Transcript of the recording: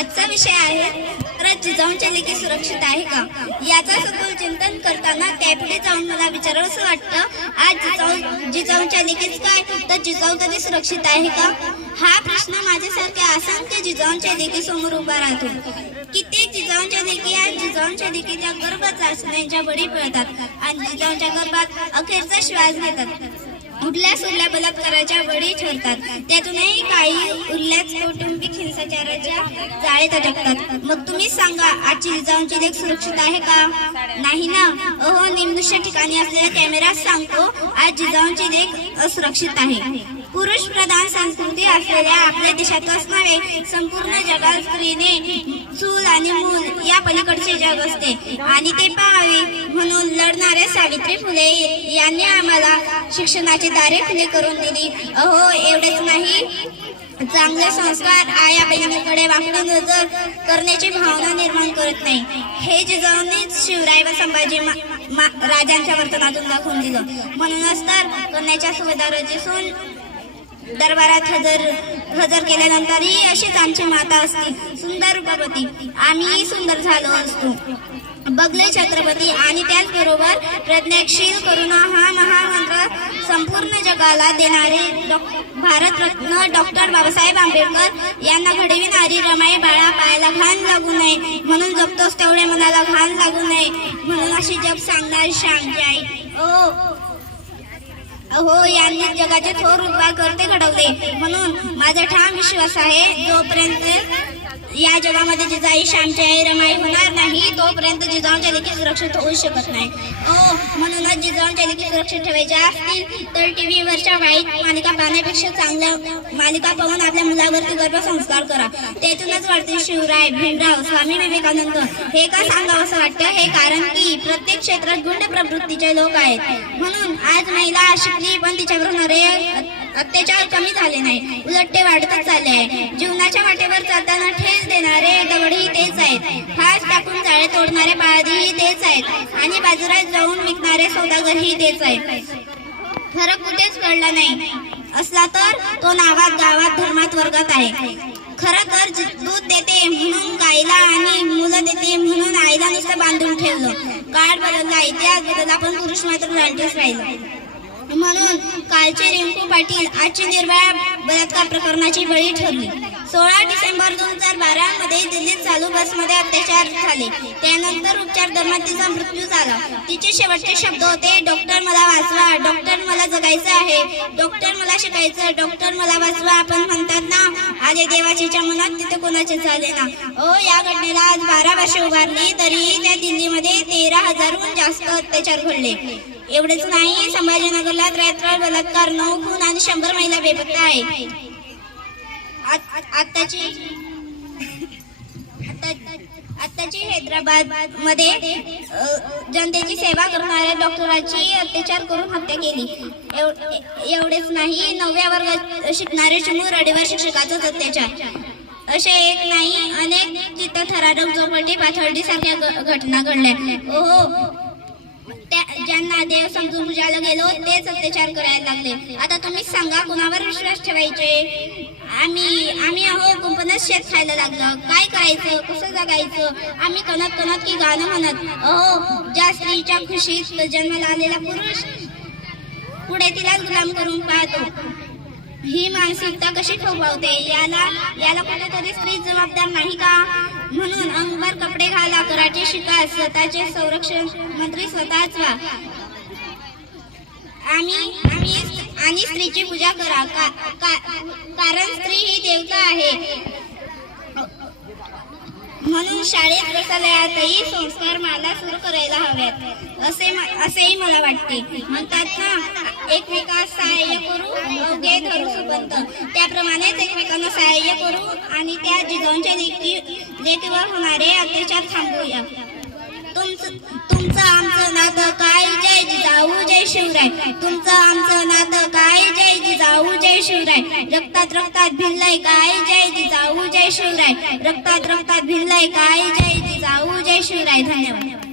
आजचा विषय आहे खरंच जिजाऊंच्या लेकी सुरक्षित आहे का याचा सखोल चिंतन करताना त्यापुढे जाऊन मला विचारावंसं वाटतं, आज जिजाऊंच्या लेकीच काय तर जिजाऊ तरी सुरक्षित आहे का? हा प्रश्न माझ्यासारख्या असंख्य जिजाऊंच्या लेकी समोर उभा राहतो. कित्येक जिजाऊंच्या लेकी आज जिजाऊंच्या लेकीच्या गर्भ चाचण्यांच्या बळी पडतात आणि जिजाऊंच्या गर्भात अखेरचा श्वास घेतात. उरल्या सुरल्या बलात्काराच्या बळी ठरतात. त्यातूनही काही उरल्याच कौटुंबिक हिंसाचाराच्या जाळेत अटकतात. मग तुम्हीच सांगा, आजची जिजाऊंची लेक सुरक्षित आहे का? नाही ना. अहो, निमनुष्य ठिकाणी असलेला कॅमेरा सांगतो आज जिजाऊंची लेक असुरक्षित आहे. पुरुष प्रधान संस्कृती असलेल्या आपल्या देशातच नव्हे, संपूर्ण जगात स्त्रीने चूल आणि मूल या पलीकडचे जग असते आणि ते पाहावे म्हणून लढणाऱ्या सावित्री फुले यांनी आम्हाला शिक्षणाची दारे खुली करून दिली. अहो, एवढेच नाही, चांगले संस्कार आया बहिणीकडे वाकडी नजर करण्याची भावना निर्माण करत नाही. हे जिजाऊंनीच शिवराय व संभाजी राजांच्या वर्तनातून दाखवून दिलं. म्हणूनच तर कन्याच्या सुभेदाराची सून दरबारात हजर केल्यानंतरही अशीच आमची माता असती, सुंदर रूपवती. आम्ही सुंदर झालो असतो. बगले छत्रपती आणि त्याचबरोबर प्रज्ञाशील करुणा हा महामंत्र संपूर्ण जगाला देणारे भारतरत्न डॉक्टर बाबासाहेब आंबेडकर यांना घडविणारी रमाई बाळा पायाला घाण लागू नये म्हणून जपतोस तेवढे मनाला घाण लागू नये म्हणून अशी जप सांगणारी श्यामची आई. अहो, यांनी जगाचे थोर उद्धार करते घडवले. म्हणून माझा ठाम विश्वास आहे, जोपर्यंत या जगामध्ये जिजाई श्यामची आई रमाई होणार नाही तोपर्यंत जिजाऊंच्या लेकी सुरक्षित होऊ शकत नाही. म्हणूनच जिजाऊंच्या लेकी सुरक्षित ठेवायच्या असतील तर टीव्ही वरच्या वाईट मालिका पाहण्यापेक्षा चांगल्या मालिका पाहून आपल्या मुलावरती गर्भसंस्कार करा. त्यातूनच वाढते शिवराय, भीमराव, स्वामी विवेकानंद. हे का सांगावं असं वाटतं? हे कारण की प्रत्येक क्षेत्रात गुंड प्रवृत्तीचे लोक आहेत. म्हणून आज महिला शिकली पण तिच्यावर होणारे अत्याचार कमी झाले नाही, उलट ते वाढतच चालले आहे. जीवनाच्या वाटेवर चालताना ठेच देणारे दगडही तेच आहेत, फास टाकून जाळे तोडणारे बाळादीही तेच आहेत आणि बाजारात जाऊन विकणारे सौदागरही तेच आहेत. फरक कुठेच कळला नाही असला तर तो नावात गावात धर्मात वर्गात आहे. खरं तर दूध देते म्हणून गायला आणि मुलं देते म्हणून आईला नुसतं बांधून ठेवलं. काळ बदलला, इतिहास बदलला, पण पुरुष मात्र रानटीच राहिला. म्हणून कालचे रिंकू पाटील आजची निर्भया बलात्कार प्रकरणाची बळी ठरली. 16 डिसेंबर 2012 मध्ये दिल्लीत चालू बसमध्ये अत्याचार झाले. त्यानंतर उपचार दरम्यान तिचा मृत्यू झाला. तिचे शेवटचे शब्द होते, डॉक्टर मला वाचवा, डॉक्टर मला जगायचं आहे, डॉक्टर मला शिकायचं, डॉक्टर मला वाचवा. आपण म्हणतात ना, आले देवाच्या मनात तिथे कोणाचे झाले ना. या घटनेला आज 12 वर्षे उभारली तरीही त्या दिल्लीमध्ये 13,000हून जास्त अत्याचार घडले. एवढेच नाही, संभाजीनगरला 73 बलात्कार, 9 खून आणि 100 महिला बेपत्ता आहे. आत्ताची हैदराबाद मध्ये जनतेची सेवा करणाऱ्या डॉक्टरांची अत्याचार करून हत्या केली. एवढेच नाही, 9व्या वर्गात शिकणारे चिमू रडीवर शिक्षकाचाच अत्याचार. असे एक नाही, अनेक तिथं थरारक झोपडी पाथर्डी सारख्या घटना घडल्या. ज्यांना देव समजून पूजायला गेलो तेच अत्याचार करायला लागले. आता तुम्हीच सांगा, कुणावर विश्वास ठेवायचे? आम्ही कुंपणच शेत खायला लागलं. काय करायचं, कसं जगायचं? आम्ही कणत की गाणं म्हणत. ज्या स्त्रीच्या खुशीत जन्माला आलेला पुरुष पुढे तिलाच गुलाम करून पाहतो. ही मानसिकता कशी थोपवते? याला कुठेतरी स्त्री जबाबदार नाही का? म्हणून अंगभर कपडे घाला, कराटे शिका, स्वतःचे संरक्षण मंत्री स्वतःच व्हा आणि स्त्रीची पूजा करा, कारण स्त्री ही देवता आहे. म्हणून शाळेत प्रशालयातही संस्कार माला सुरू करायला हव्यात असेही मला वाटते. म्हणतात ना, एकमेकांना सहाय्य करू अवघे धरू सुबंत, त्याप्रमाणेच एकमेकांना सहाय्य करू आणि त्या जिजाऊंच्या लेकीवर होणारे अत्याचार थांबवूया. तुमचं आमचं नातं काय, जय जिजाऊ जय शिवराय. तुमचं आमचं नातं काय, जय जिजाऊ जय शिवराय. रक्तात रक्तात भिनलंय काय, जय जिजाऊ जय शिवराय. रक्तात रक्तात भिनलंय काय, जय जिजाऊ जय शिवराय. धन्यवाद.